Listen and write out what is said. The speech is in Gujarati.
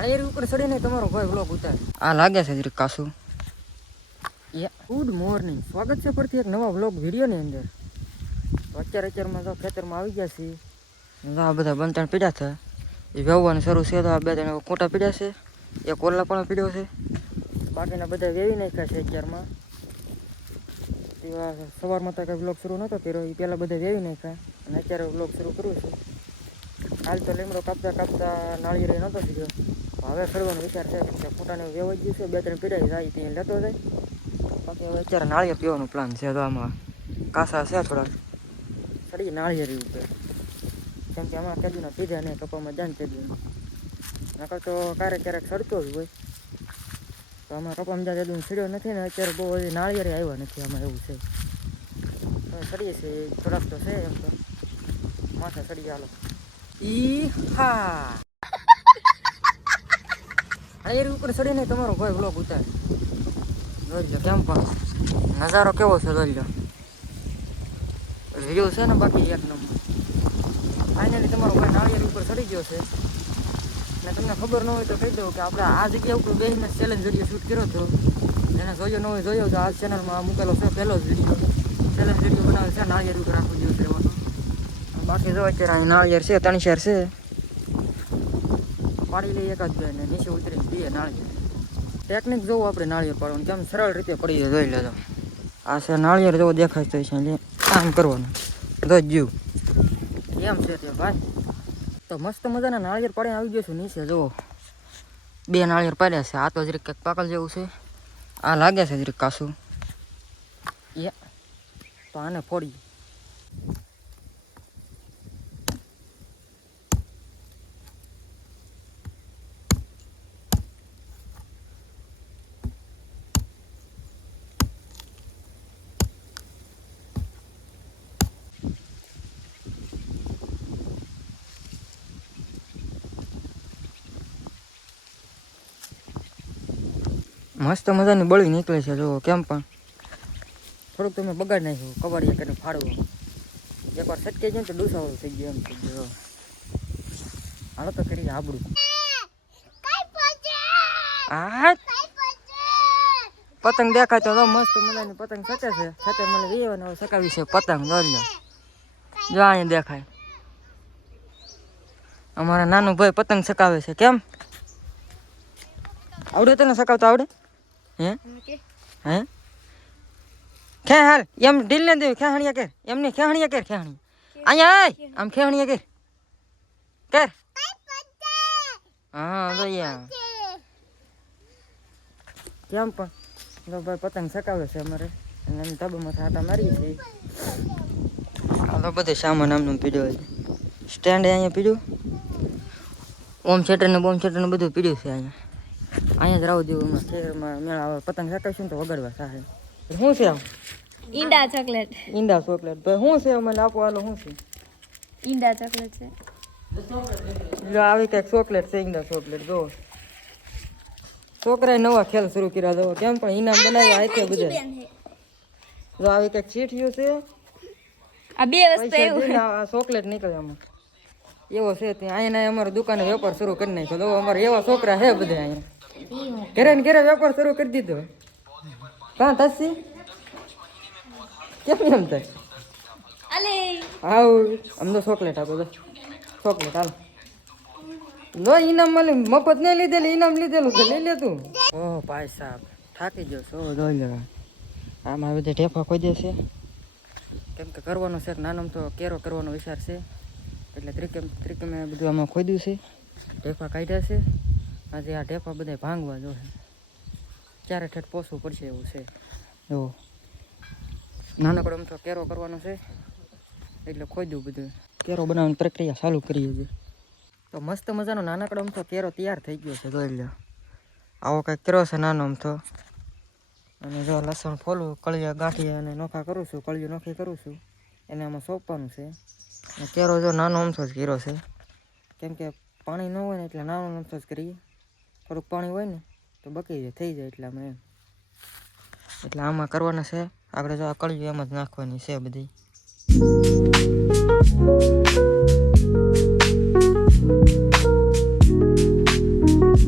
નાળિયેરી ઉપર ચડીને તમારો ભાઈ બ્લોગ ઉતાર આ લાગે છે જરીક કાસું. ગુડ મોર્નિંગ, સ્વાગત છે ફરીથી એક નવા બ્લોગ વિડીયોની અંદર. તો અત્યારમાં તો ખેતરમાં આવી ગયા છીએ. આ બધા બંતણ પીડ્યા છે એ વેવવાનું શરૂ છે. તો આ બે ત્રણ કોટા પીડ્યા છે, એક ઓરલા પણ પીડ્યો છે, બાકીના બધા વેવી નાખ્યા છે અત્યારમાં. સવારમાં તો કંઈ બ્લોગ શરૂ નહોતો કર્યો, એ પહેલાં બધા વેવી નાખ્યા અને અત્યારે બ્લોગ શરૂ કરું છું. હાલ તો લીમડો કાપતા કાપતા નાળિયેરી નહોતો થયો, હવે ફરવાનો વિચાર છે કે ફૂટાને વેવાઈ ગયું છે, બે ત્રણ પીડાઈ જાય ત્યાં લેતો જાય. બાકી હવે અત્યારે નાળિયેર પીવાનો પ્લાન છે. તો આમાં કાસા છે થોડા સડી નાળિયેરી ઉપર, કેમ કે આમાં કેદુના પીધા નહીં, કપામાં જાન કેદું નકર તો ક્યારેક સડતો જ હોય. તો આમાં કપામાં જ્યાં કેદું સીડ્યો નથી ને અત્યારે બહુ હજી નાળિયેરી આવ્યા નથી આમાં, એવું છે. સડીએ છીએ થોડાક તો છે એમ તો માથે સડી ચાલો. હા નાળિયેરી ઉપર ચડીને તમારો ભાઈ બ્લોગ ઉતાર જોઈ લો કેમ પણ નજારો કેવો છે જોઈ લો. વિડીયો છે ને બાકી એક નંબર. ફાઇનલી તમારો ભાઈ નાળિયેરી ઉપર ચડી ગયો છે ને તમને ખબર ન હોય તો કહી દઉં કે આપણે આ જગ્યા ઉપર બેસીને ચેલેન્જ વિડીયો શૂટ કર્યો હતો. એને જોયો ન હોય જોયો તો આ ચેનલમાં મૂકેલો છે પહેલો જ વિડીયો. ચેલેન્જ વિડીયો બનાવે છે નાળિયેરી ઉપર આખો દિવસ રહેવાનો. બાકી જો અત્યારે અહીં નાળિયેર છે, 3 શેર છે, પાડી લઈએ એક જ બે ને નીચે ઉતરીને પીએ નાળિયેર. ટેકનિક જોવું આપણે નાળિયેર પાડવાનું કેમ સરળ રીતે પડી જાય જોઈ લેજો. આ છે નાળિયેર જેવો દેખાય તો છે આમ કરવાનું જો જીવ એમ છે તે ભાઈ. તો મસ્ત મજાના નાળિયેર પાડીને આવી ગયો છું નીચે. જુઓ 2 નાળિયેર પાડ્યા છે. આ તો જરીક કંઈક પાકલ જેવું છે, આ લાગે છે જરીક કાસું. તો આને ફોડી મસ્ત મજાની બળી નીકળે છે. જુઓ કેમ પણ થોડુંક તમે બગાડ નાખ્યું કવાડીએ કરીને ફાડવું. એકવાર સટકે જાય તો ડૂસાવાળું થઈ ગયું એમ થઈ ગયું. હાલો તો કરી આબડું. હા પતંગ દેખાય તો મસ્ત મજાની પતંગ સચે છે. સચે મને વેવાને હવે સકાવી છે પતંગ. દોરી જો અહીંયા દેખાય અમારા નાનું ભાઈ પતંગ સકાવે છે. કેમ આવડે તને સકાવતો આવડે? હે હે ખે હાલ એમ ઢીલ ને દેવું. ખેહણીયા કર એમને ખેહણીયા કર. ખેહણી અહીંયા આમ ખેહણીયા કર કર. હા ભૈયા કેમ પણ ભાઈ પતંગ સકાવે છે અમારે અને અમે ધાબામાં આટા મારીએ છીએ. હાલો બધે સામાન આમનું પીડ્યો છે. સ્ટેન્ડ અહીંયા પીડ્યું, ઓમ શેટર ને બોમ શેટર ને બધું પીડ્યું છે અહીંયા જ રાવ દેવું. શહેરમાં મેળા આવે પતંગ સકાવીશું ને તો વગાડવા સાહેબ. શું છે આમ? ઈંડા ચોકલેટ. ઈંડા ચોકલેટ ભાઈ શું છે? મને આપો હાલો શું છે? ઈંડા ચોકલેટ છે. જો આવી કંઈક ચોકલેટ છે, ઈંડા ચોકલેટ. જો છોકરાએ નવા ખેલ શરૂ કર્યા. જો કેમ પણ ઇનામ બનાવ્યા આખે બધા. જો આવી કંઈક ચીઠિયું છે, આ બે વસ્તુ એવું આ ચોકલેટ નીકળે આમાં એવો છે. ત્યાં અહીંયા અમારે દુકાને વેપાર શરૂ કરી નાખ્યો. જો અમારે એવા છોકરા છે બધા અહીંયા. ઘરે ને ઘરે વેપાર શરૂ કરી દીધો. કાં થશે કેમ એમ થાય? હાવ આમ તો ચોકલેટ આપો. તો ચોકલેટ હાલ લો. ઇનામ મળે મફત નહીં લીધેલું, ઇનામ લીધેલું તો લઈ લે તું. ઓહ ભાઈ સાહેબ થાકી ગયો છો. જોઈ લેવા આમાં બધા ઢેફા ખોદે છે કેમ કે કરવાનો છે નાનો તો કેરો કરવાનો વિચાર છે એટલે ત્રિકમે બધું આમાં ખોદ્યું છે. ઢેફા કાઢ્યા છે. આજે આ ઢેફા બધા ભાંગવા જોશે. ક્યારે ઠેઠ પોસવું પડશે એવું છે. એવો નાનકડો આમ તો કેરો કરવાનો છે એટલે ખોદ્યું બધું. કેરો બનાવવાની પ્રક્રિયા ચાલુ કરીએ છીએ. તો મસ્ત મજાનો નાનકડો આમ તો કેરો તૈયાર થઈ ગયો છે. જોઈ લો આવો કંઈક કેરો છે નાનો આમ તો. અને જો લસણ ફોલું કળિયા ગાંઠિયા અને નોખા કરું છું, કળિયું નોખી કરું છું, એને આમાં સોંપવાનું છે. કેરો જો નાનો અમથો જ કેરો છે કેમ કે પાણી ન હોય ને એટલે નાનો અમથો જ કરીએ. થોડુંક પાણી હોય ને તો બકી જાય થઈ જાય એટલામાં એમ. એટલે આમાં કરવાના છે આપણે. જો આ કળિયું એમ જ નાખવાની છે બધી.